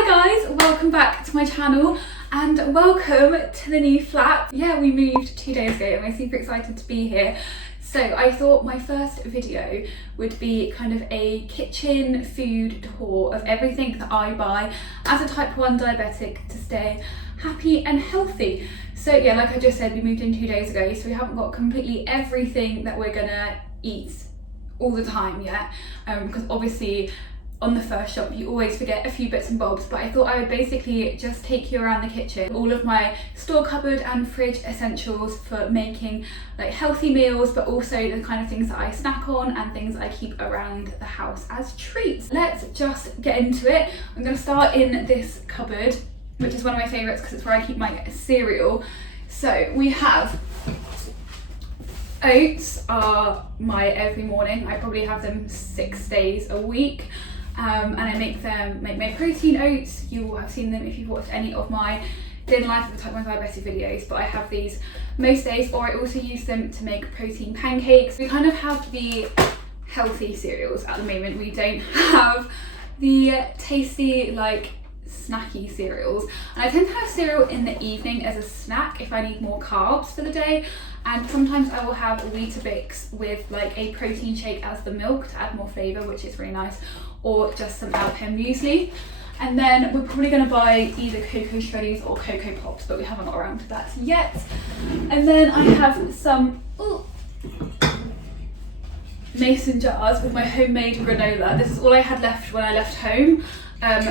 Hi guys, welcome back to my channel and welcome to the new flat. Yeah, we moved 2 days ago and we're super excited to be here. So I thought my first video would be kind of a kitchen food tour of everything that I buy as a type 1 diabetic to stay happy and healthy. So yeah, like I just said, we moved in 2 days ago, so we haven't got completely everything that we're gonna eat all the time yet, because obviously on the first shop you always forget a few bits and bobs, but I thought I would basically just take you around the kitchen, all of my store cupboard and fridge essentials for making like healthy meals, but also the kind of things that I snack on and things that I keep around the house as treats. Let's just get into it. I'm going to start in this cupboard, which is one of my favourites because it's where I keep my cereal. So we have oats are my every morning. I probably have them 6 days a week. And I make my protein oats. You will have seen them if you've watched any of my Day in the Life of the Type 1 Diabetic videos, but I have these most days, or I also use them to make protein pancakes. We kind of have the healthy cereals at the moment. We don't have the tasty, like, snacky cereals. And I tend to have cereal in the evening as a snack if I need more carbs for the day. And sometimes I will have Weetabix with like a protein shake as the milk to add more flavour, which is really nice, or just some Alpen muesli. And then we're probably going to buy either cocoa shreddies or cocoa pops, but we haven't got around to that yet. And then I have some mason jars with my homemade granola. This is all I had left when I left home,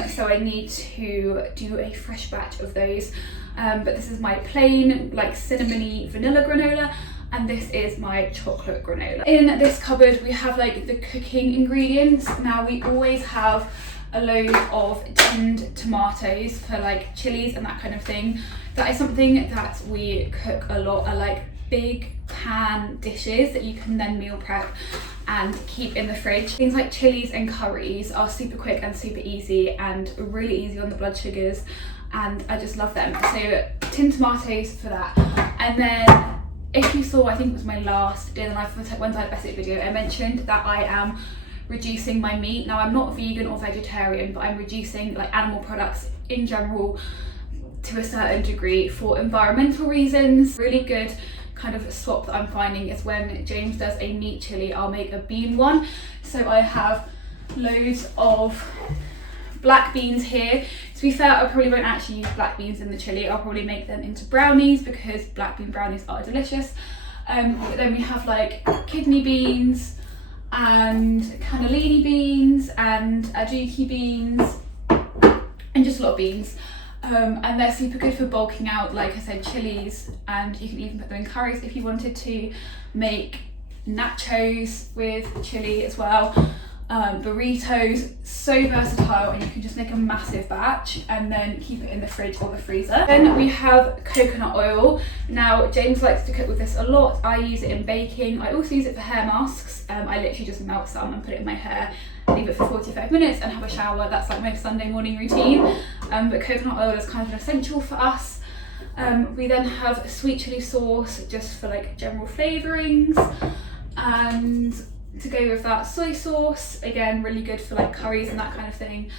so I need to do a fresh batch of those. But this is my plain, like, cinnamony vanilla granola, and this is my chocolate granola. In this cupboard we have like the cooking ingredients. Now we always have a load of tinned tomatoes for like chilies and that kind of thing. That is something that we cook a lot, are like big pan dishes that you can then meal prep and keep in the fridge. Things like chilies and curries are super quick and super easy and really easy on the blood sugars, and I just love them. So tinned tomatoes for that. And then if you saw, I think it was my last Day in the Life of the Type 1 Diabetic video, I mentioned that I am reducing my meat. Now I'm not vegan or vegetarian, but I'm reducing like animal products in general to a certain degree for environmental reasons. Really good kind of swap that I'm finding is when James does a meat chili, I'll make a bean one. So I have loads of black beans here. To be fair, I probably won't actually use black beans in the chili. I'll probably make them into brownies because black bean brownies are delicious. But then we have like kidney beans and cannellini beans and azuki beans and just a lot of beans. And they're super good for bulking out, like I said, chilies, and you can even put them in curries if you wanted to. Make nachos with chili as well. Burritos, so versatile, and you can just make a massive batch and then keep it in the fridge or the freezer. Then we have coconut oil. Now James likes to cook with this a lot. I use it in baking. I also use it for hair masks. I literally just melt some and put it in my hair, leave it for 45 minutes and have a shower. That's like my Sunday morning routine. But coconut oil is kind of an essential for us. We then have sweet chili sauce just for like general flavourings, and to go with that, soy sauce, again really good for like curries and that kind of thing,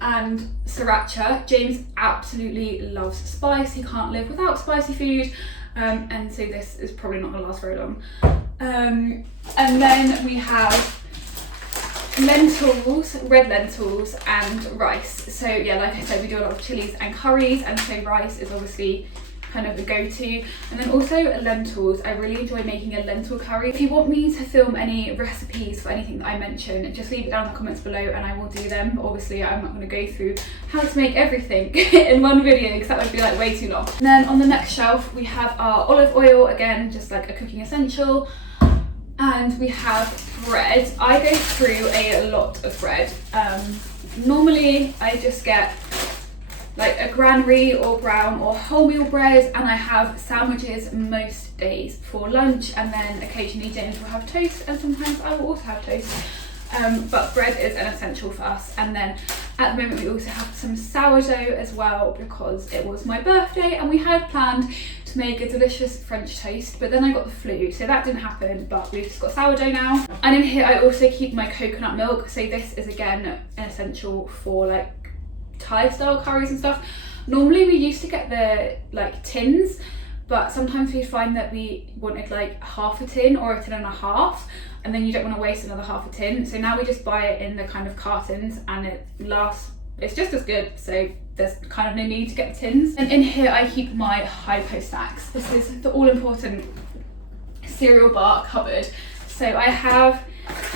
and sriracha. James absolutely loves spice. He can't live without spicy food, and so this is probably not going to last very long. And then we have lentils, red lentils and rice. So yeah, like I said, we do a lot of chilies and curries, and so rice is obviously kind of a go-to. And then also lentils, I really enjoy making a lentil curry. If you want me to film any recipes for anything that I mention, just leave it down in the comments below and I will do them. But obviously I'm not going to go through how to make everything in one video because that would be like way too long. And then on the next shelf we have our olive oil, again just like a cooking essential. And we have bread. I go through a lot of bread. Normally I just get like a granary or brown or wholemeal bread, and I have sandwiches most days for lunch, and then occasionally James will have toast, and sometimes I will also have toast. But bread is an essential for us. And then at the moment we also have some sourdough as well because it was my birthday and we had planned to make a delicious French toast, but then I got the flu, so that didn't happen, but we've just got sourdough now. And in here I also keep my coconut milk, so this is again an essential for like Thai style curries and stuff. Normally we used to get the like tins, but sometimes we find that we wanted like half a tin or a tin and a half, and then you don't want to waste another half a tin. So now we just buy it in the kind of cartons, and it lasts, it's just as good. So there's kind of no need to get the tins. And in here I keep my hypo snacks. This is the all important cereal bar cupboard. So I have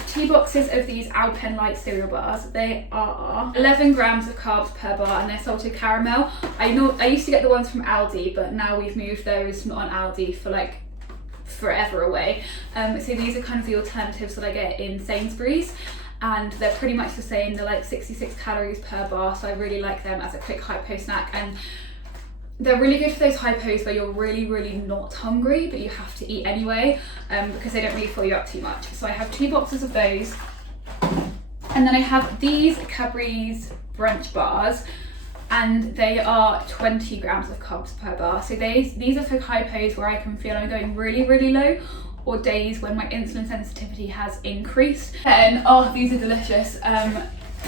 2 boxes of these Alpenlight cereal bars. They are 11 grams of carbs per bar, and they're salted caramel. I used to get the ones from Aldi, but now we've moved those on Aldi for like forever away. So these are kind of the alternatives that I get in Sainsbury's, and they're pretty much the same. They're like 66 calories per bar, so I really like them as a quick hypo snack. And they're really good for those hypos where you're really not hungry, but you have to eat anyway, because they don't really fill you up too much. So I have 2 boxes of those. And then I have these Cadburys Brunch bars, and they are 20 grams of carbs per bar. So these are for hypos where I can feel I'm going really low, or days when my insulin sensitivity has increased. And oh, these are delicious.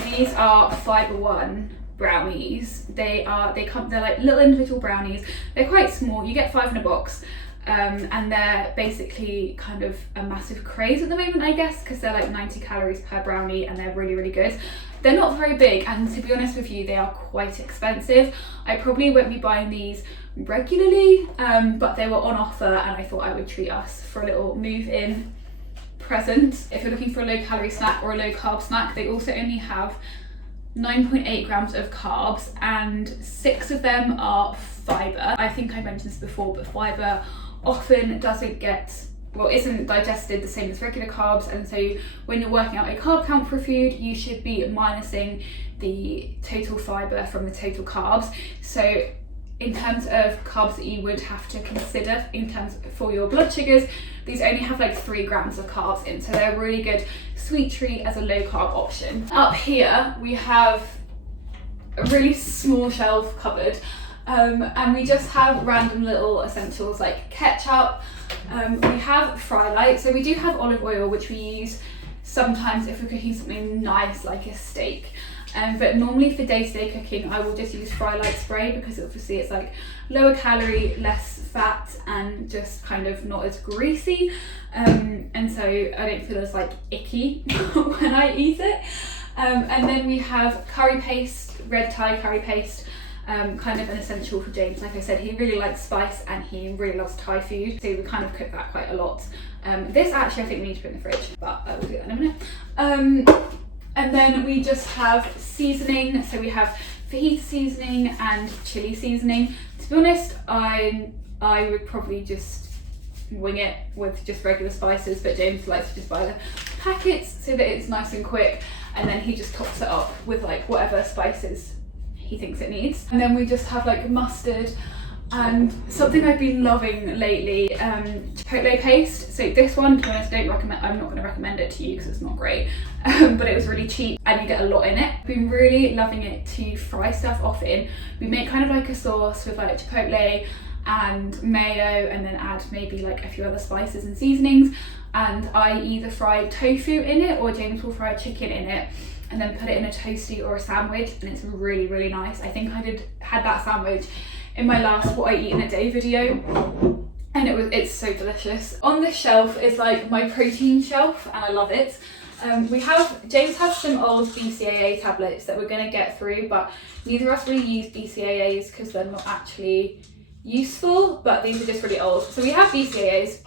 These are Fiber One brownies. They're like little individual brownies. They're quite small. You get 5 in a box, and they're basically kind of a massive craze at the moment, I guess, because they're like 90 calories per brownie, and they're really good. They're not very big, and to be honest with you, they are quite expensive. I probably won't be buying these regularly, but they were on offer, and I thought I would treat us for a little move-in present. If you're looking for a low-calorie snack or a low-carb snack, they also only have 9.8 grams of carbs, and 6 of them are fibre. I think I mentioned this before, but fibre often isn't digested the same as regular carbs, and so when you're working out a carb count for food, you should be minusing the total fibre from the total carbs. So in terms of carbs that you would have to consider for your blood sugars, these only have like 3 grams of carbs in, so they're a really good sweet treat as a low carb option. Up here we have a really small shelf cupboard, and we just have random little essentials like ketchup. We have fry light, so we do have olive oil, which we use sometimes if we're cooking something nice like a steak. But normally for day-to-day cooking, I will just use fry light spray, because obviously it's like lower calorie, less fat, and just kind of not as greasy. And so I don't feel as like icky when I eat it. And then we have curry paste, red Thai curry paste, kind of an essential for James. Like I said, he really likes spice and he really loves Thai food, so we kind of cook that quite a lot. This actually I think we need to put in the fridge, but I will do that in a minute. And then we just have seasoning, so we have fajita seasoning and chili seasoning. To be honest, I would probably just wing it with just regular spices, but James likes to just buy the packets so that it's nice and quick, and then he just tops it up with like whatever spices he thinks it needs. And then we just have like mustard, and something I've been loving lately, chipotle paste. So this one, to be honest, I'm not going to recommend it to you because it's not great, but it was really cheap and you get a lot in it. I've been really loving it to fry stuff off in. We make kind of like a sauce with like chipotle and mayo, and then add maybe like a few other spices and seasonings, and I either fry tofu in it, or James will fry chicken in it and then put it in a toasty or a sandwich, and it's really nice. I think I had that sandwich in my last what I eat in a day video, and it's so delicious. On this shelf is like my protein shelf, and I love it. James has some old BCAA tablets that we're going to get through, but neither of us really use BCAAs because they're not actually useful, but these are just really old. So we have BCAAs,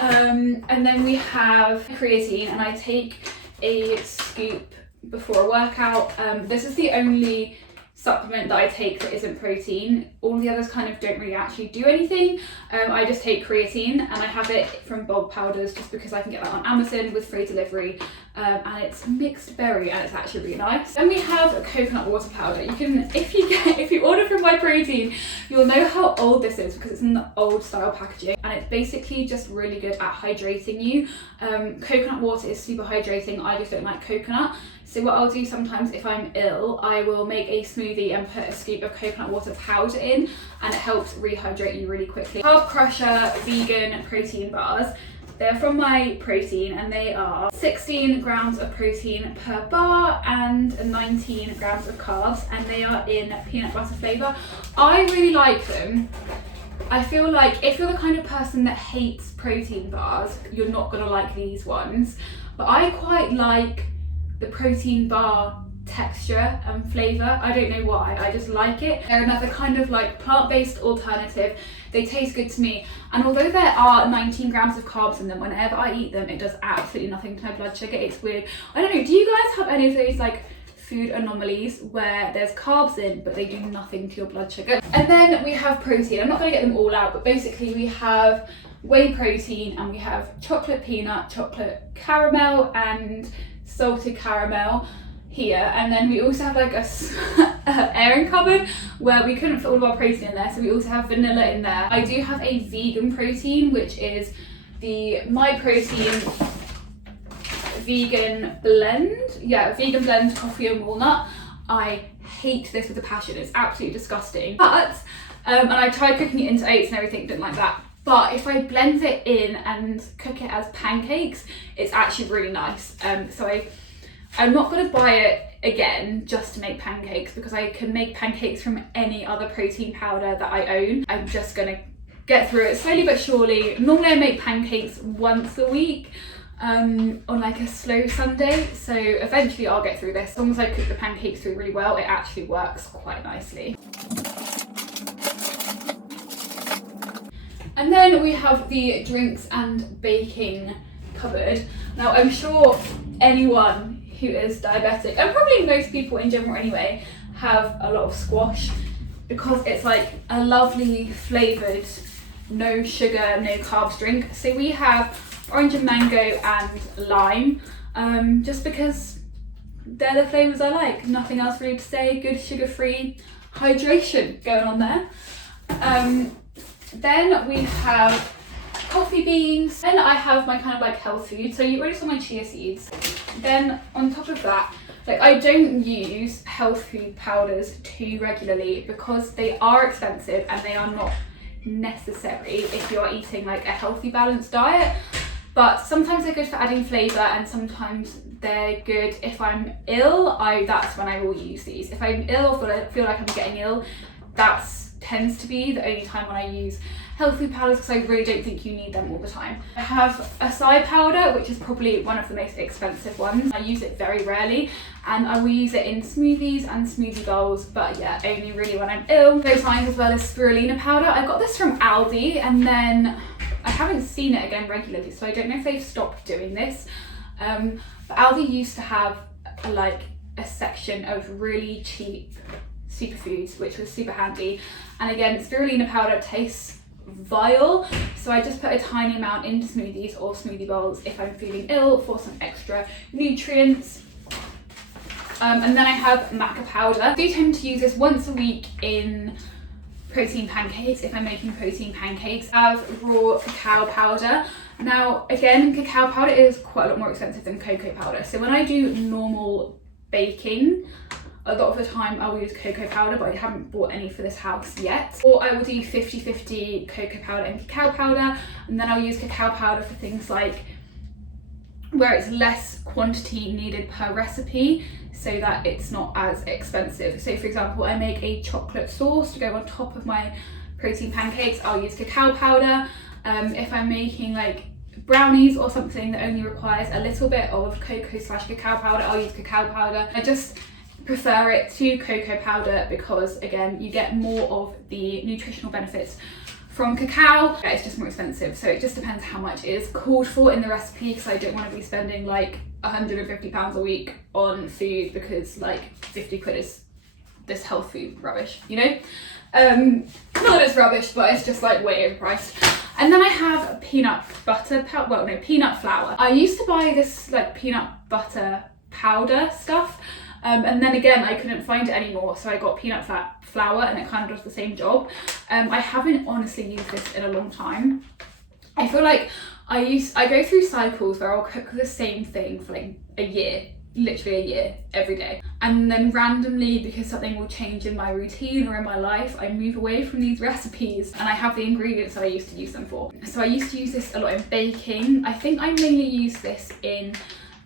and then we have creatine, and I take a scoop before a workout. This is the only supplement that I take that isn't protein. All the others kind of don't really actually do anything. I just take creatine, and I have it from bulk powders just because I can get that on Amazon with free delivery, and it's mixed berry, and it's actually really nice. Then we have a coconut water powder. You can, if you order from My Protein, you'll know how old this is because it's in the old style packaging, and it's basically just really good at hydrating you. Coconut water is super hydrating. I just don't like coconut. So what I'll do sometimes if I'm ill, I will make a smoothie and put a scoop of coconut water powder in, and it helps rehydrate you really quickly. Carb Crusher vegan protein bars. They're from My Protein and they are 16 grams of protein per bar and 19 grams of carbs, and they are in peanut butter flavour. I really like them. I feel like if you're the kind of person that hates protein bars, you're not going to like these ones. But I quite like the protein bar texture and flavour. I don't know why, I just like it. They're another kind of like plant-based alternative. They taste good to me, and although there are 19 grams of carbs in them, whenever I eat them it does absolutely nothing to my blood sugar. It's weird. I don't know, do you guys have any of those like food anomalies where there's carbs in but they do nothing to your blood sugar? And then we have protein. I'm not going to get them all out, but basically we have whey protein and we have chocolate peanut, chocolate caramel and salted caramel here, and then we also have like a airing cupboard where we couldn't fit all of our protein in there, so we also have vanilla in there. I do have a vegan protein, which is the My Protein vegan blend. Yeah, vegan blend coffee and walnut. I hate this with a passion. It's absolutely disgusting. But and I tried cooking it into oats and everything, didn't like that. But if I blend it in and cook it as pancakes, it's actually really nice. So I'm not going to buy it again just to make pancakes, because I can make pancakes from any other protein powder that I own. I'm just going to get through it slowly but surely. Normally I make pancakes once a week on like a slow Sunday, so eventually I'll get through this. As long as I cook the pancakes through really well, it actually works quite nicely. And then we have the drinks and baking cupboard. Now I'm sure anyone who is diabetic, and probably most people in general anyway, have a lot of squash, because it's like a lovely flavoured, no sugar, no carbs drink. So we have orange and mango and lime, just because they're the flavours I like. Nothing else really to say. Good sugar-free hydration going on there. Then we have coffee beans. Then I have my kind of like health food. So you already saw my chia seeds. Then on top of that, like I don't use health food powders too regularly because they are expensive and they are not necessary if you're eating like a healthy balanced diet. But sometimes they're good for adding flavour, and sometimes they're good if I'm ill. That's when I will use these. If I'm ill or feel like I'm getting ill, that tends to be the only time when I use health food powders, because I really don't think you need them all the time. I have Acai Powder, which is probably one of the most expensive ones. I use it very rarely, and I will use it in smoothies and smoothie bowls, but yeah, only really when I'm ill. Those lines as well as Spirulina Powder. I got this from Aldi, and then I haven't seen it again regularly, so I don't know if they've stopped doing this. But Aldi used to have like a section of really cheap superfoods, which was super handy. And again, Spirulina Powder tastes vile, so I just put a tiny amount into smoothies or smoothie bowls if I'm feeling ill for some extra nutrients. And then I have Maca Powder. I do tend to use this once a week in protein pancakes if I'm making protein pancakes. I have raw cacao powder. Now again, cacao powder is quite a lot more expensive than cocoa powder, so when I do normal baking, a lot of the time I will use cocoa powder, but I haven't bought any for this house yet. Or I will do 50-50 cocoa powder and cacao powder, and then I'll use cacao powder for things like where it's less quantity needed per recipe, so that it's not as expensive. So for example, I make a chocolate sauce to go on top of my protein pancakes, I'll use cacao powder. If I'm making like brownies or something that only requires a little bit of cocoa/cacao powder, I'll use cacao powder. I just prefer it to cocoa powder because again, you get more of the nutritional benefits from cacao. Yeah, it's just more expensive, so it just depends how much is called for in the recipe, because I don't want to be spending like £150 a week on food because like 50 quid is this health food rubbish, you know? Not that it's rubbish, but it's just like way overpriced. And then I have peanut butter, peanut flour. I used to buy this like peanut butter powder stuff, and then again I couldn't find it anymore, so I got peanut flour, and it kind of does the same job. I haven't honestly used this in a long time. I feel like I go through cycles where I'll cook the same thing for like a year literally a year, every day. And then randomly, because something will change in my routine or in my life, I move away from these recipes and I have the ingredients that I used to use them for. So I used to use this a lot in baking. I think I mainly use this in,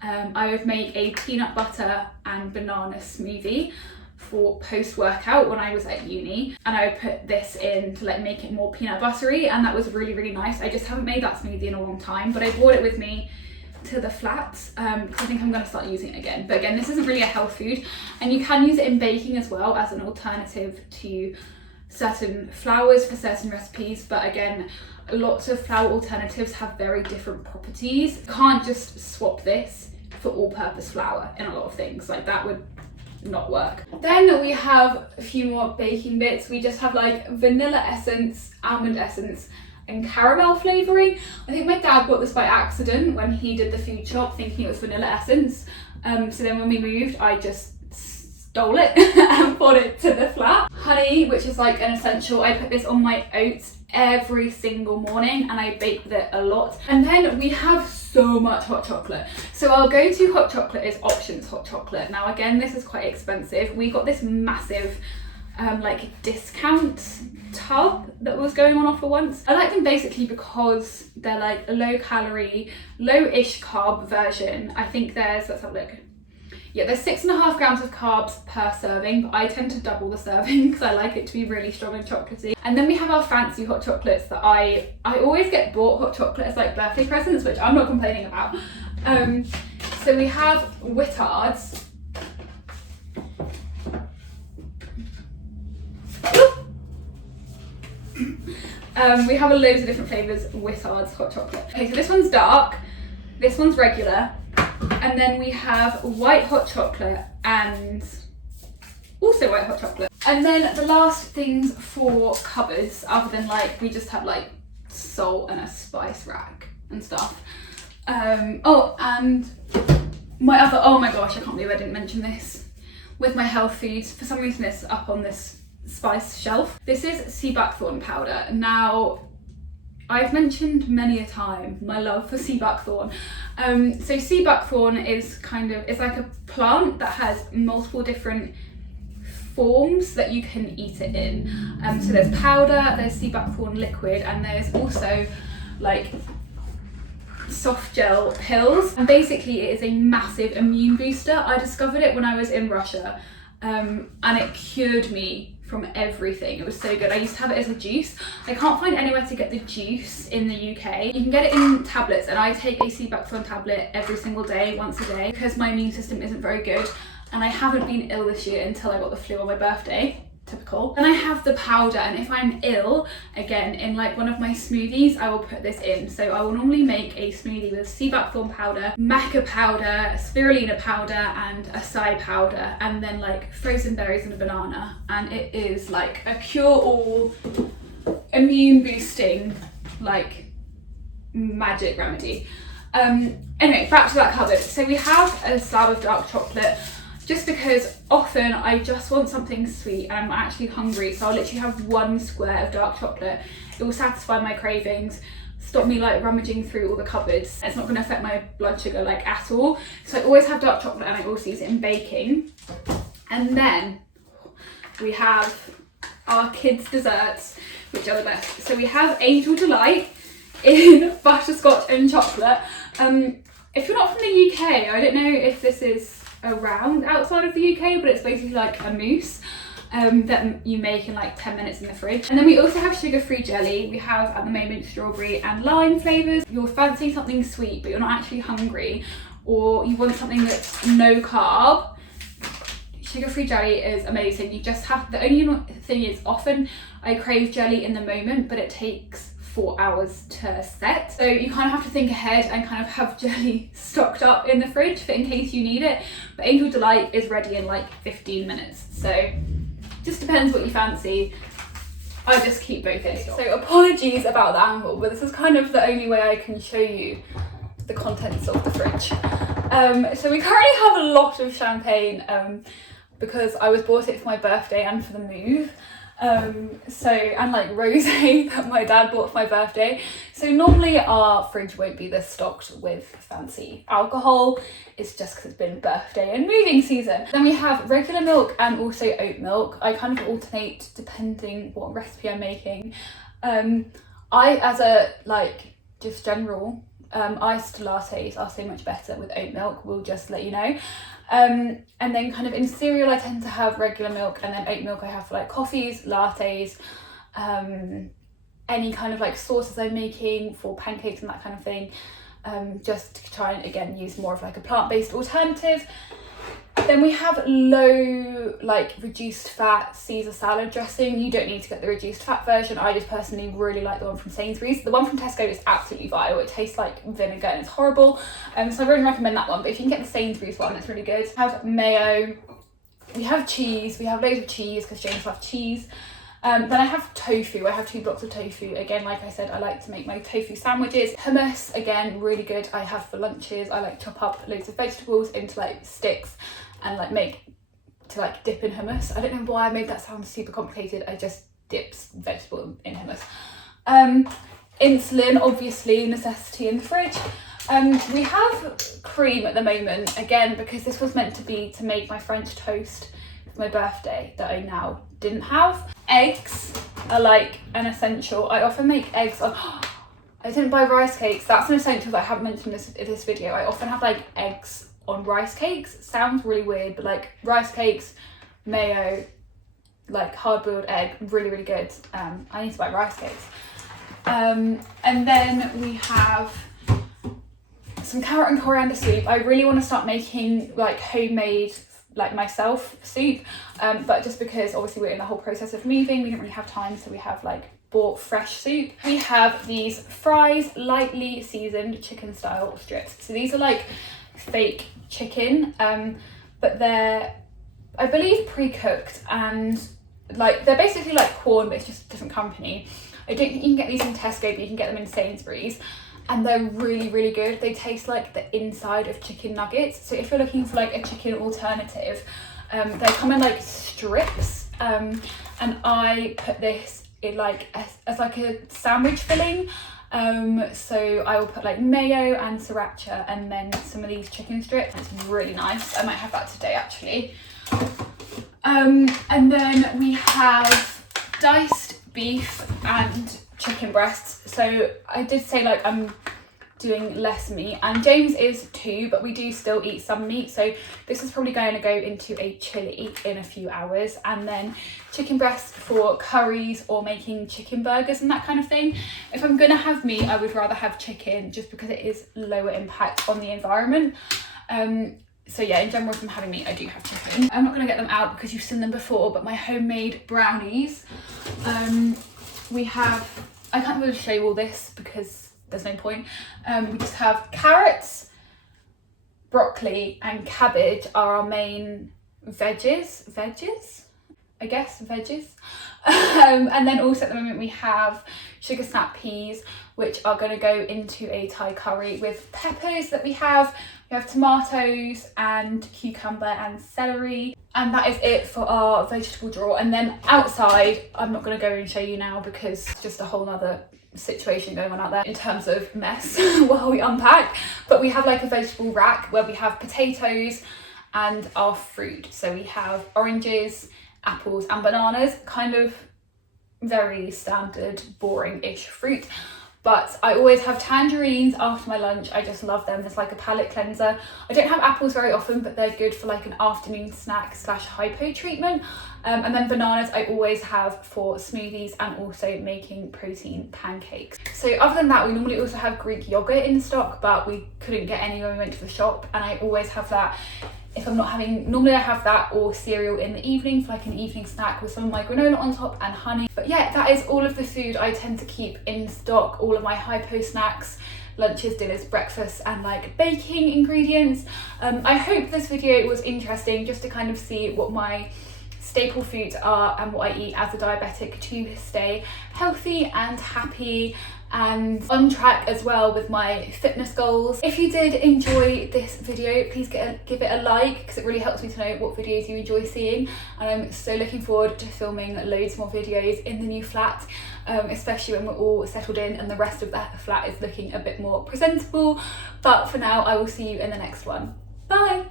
I would make a peanut butter and banana smoothie for post-workout when I was at uni, and I would put this in to like make it more peanut buttery, and that was really, really nice. I just haven't made that smoothie in a long time, but I brought it with me to the flats because I think I'm going to start using it again. But again, this isn't really a health food, and you can use it in baking as well as an alternative to certain flours for certain recipes. But again, lots of flour alternatives have very different properties. You can't just swap this for all-purpose flour in a lot of things, like that would not work. Then we have a few more baking bits. We just have like vanilla essence, almond essence, and caramel flavouring. I think my dad bought this by accident when he did the food shop, thinking it was vanilla essence. So then when we moved, I just stole it and brought it to the flat. Honey, which is like an essential. I put this on my oats every single morning and I bake with it a lot. And then we have so much hot chocolate. So our go-to hot chocolate is Options hot chocolate. Now again, this is quite expensive. We got this massive like discount tub that was going on offer once. I like them basically because they're like a low calorie, low-ish carb version. I think there's, let's have a look. Yeah, there's 6.5 grams of carbs per serving, but I tend to double the serving because I like it to be really strong and chocolatey. And then we have our fancy hot chocolates that I always get bought hot chocolate as like birthday presents, which I'm not complaining about. So we have Whittards. We have a loads of different flavours of Whittards hot chocolate. Okay, so this one's dark, this one's regular, and then we have white hot chocolate and also white hot chocolate. And then the last things for cupboards, other than like, we just have like salt and a spice rack and stuff. Oh, and my other, oh my gosh, I can't believe I didn't mention this. With my health foods, for some reason it's up on this spice shelf. This is sea buckthorn powder. Now, I've mentioned many a time my love for sea buckthorn. So sea buckthorn is it's like a plant that has multiple different forms that you can eat it in. So there's powder, there's sea buckthorn liquid, and there's also like soft gel pills. And basically it is a massive immune booster. I discovered it when I was in Russia, and it cured me from everything. It was so good. I used to have it as a juice. I can't find anywhere to get the juice in the UK. You can get it in tablets, and I take a sea buckthorn tablet every single day, once a day, because my immune system isn't very good, and I haven't been ill this year until I got the flu on my birthday. Typical. Then I have the powder, and if I'm ill, again, in like one of my smoothies, I will put this in. So I will normally make a smoothie with sea buckthorn powder, maca powder, spirulina powder, and acai powder, and then like frozen berries and a banana. And it is like a cure-all, immune boosting, like magic remedy. Anyway, back to that cupboard. So we have a slab of dark chocolate, just because often I just want something sweet and I'm actually hungry, so I'll literally have one square of dark chocolate. It will satisfy my cravings, stop me like rummaging through all the cupboards. It's not going to affect my blood sugar like at all. So I always have dark chocolate, and I also use it in baking. And then we have our kids' desserts, which are the best. So we have Angel Delight in butterscotch and chocolate. If you're not from the UK, I don't know if this is around outside of the UK, but it's basically like a mousse that you make in like 10 minutes in the fridge. And then we also have sugar-free jelly. We have at the moment strawberry and lime flavours. You're fancying something sweet but you're not actually hungry, or you want something that's no carb, sugar-free jelly is amazing. You just have, the only thing is often I crave jelly in the moment, but it takes 4 hours to set, so you kind of have to think ahead and kind of have jelly stocked up in the fridge for in case you need it. But Angel Delight is ready in like 15 minutes, so just depends what you fancy. I just keep both in stock. So apologies about the angle, but this is kind of the only way I can show you the contents of the fridge. So we currently have a lot of champagne because I was bought it for my birthday and for the move. And like rosé that my dad bought for my birthday. So normally our fridge won't be this stocked with fancy alcohol. It's just because it's been birthday and moving season. Then we have regular milk and also oat milk. I kind of alternate depending what recipe I'm making. I, as a like just general, iced lattes are so much better with oat milk, we'll just let you know. And then kind of in cereal I tend to have regular milk, and then oat milk I have for like coffees, lattes, any kind of like sauces I'm making for pancakes and that kind of thing, just to try and again use more of like a plant-based alternative. Then we have low, like reduced fat Caesar salad dressing. You don't need to get the reduced fat version. I just personally really like the one from Sainsbury's. The one from Tesco is absolutely vile. It tastes like vinegar and it's horrible. So I really recommend that one. But if you can get the Sainsbury's one, it's really good. We have mayo. We have cheese. We have loads of cheese because James loves cheese. Then I have tofu. I have 2 blocks of tofu. Again, like I said, I like to make my tofu sandwiches. Hummus, again, really good. I have for lunches. I like chop up loads of vegetables into like sticks and like make to like dip in hummus. I don't know why I made that sound super complicated. I just dips vegetable in hummus. Insulin, obviously, necessity in the fridge. We have cream at the moment, again, because this was meant to be to make my French toast for my birthday that I now didn't have. Eggs are like an essential. I often make eggs on, I didn't buy rice cakes. That's an essential that I haven't mentioned in this video. I often have like eggs on rice cakes. Sounds really weird, but like rice cakes, mayo, like hard-boiled egg, really, really good. I need to buy rice cakes. And then we have some carrot and coriander soup. I really want to start making like homemade, like myself soup, but just because obviously we're in the whole process of moving, we didn't really have time, so we have like bought fresh soup. We have these fries, lightly seasoned chicken style strips. So these are like fake chicken, but they're, I believe, pre-cooked, and like they're basically like corn, but it's just a different company. I don't think you can get these in Tesco, but you can get them in Sainsbury's, and they're really, really good. They taste like the inside of chicken nuggets. So if you're looking for like a chicken alternative, they come in like strips, and I put this in like as like a sandwich filling. So I will put like mayo and sriracha and then some of these chicken strips. It's really nice. I might have that today actually. And then we have diced beef and chicken breasts. So I did say like I'm doing less meat, and James is too, but we do still eat some meat, so this is probably going to go into a chili in a few hours. And then chicken breast for curries or making chicken burgers and that kind of thing. If I'm gonna have meat, I would rather have chicken, just because it is lower impact on the environment. So yeah, in general, if I'm having meat, I do have chicken. I'm not gonna get them out because you've seen them before, but my homemade brownies. We have, I can't really show you all this because there's no point. We just have carrots, broccoli and cabbage are our main veggies. And then also at the moment we have sugar snap peas, which are going to go into a Thai curry with peppers that we have. We have tomatoes and cucumber and celery. And that is it for our vegetable drawer. And then outside, I'm not going to go and show you now because it's just a whole nother situation going on out there in terms of mess while we unpack. But we have like a vegetable rack where we have potatoes and our fruit. So we have oranges, apples and bananas, kind of very standard, boring-ish fruit. But I always have tangerines after my lunch. I just love them. It's like a palate cleanser. I don't have apples very often, but they're good for like an afternoon snack / hypo treatment. And then bananas I always have for smoothies and also making protein pancakes. So other than that, we normally also have Greek yogurt in stock, but we couldn't get any when we went to the shop. And I always have that if I'm not having, normally I have that or cereal in the evening for like an evening snack with some of my granola on top and honey. But yeah, that is all of the food I tend to keep in stock, all of my hypo snacks, lunches, dinners, breakfasts and like baking ingredients. I hope this video was interesting just to kind of see what my staple foods are and what I eat as a diabetic to stay healthy and happy. and on track as well with my fitness goals. If you did enjoy this video, please give it a like, because it really helps me to know what videos you enjoy seeing, and I'm so looking forward to filming loads more videos in the new flat, especially when we're all settled in and the rest of the flat is looking a bit more presentable. But for now, I will see you in the next one. Bye!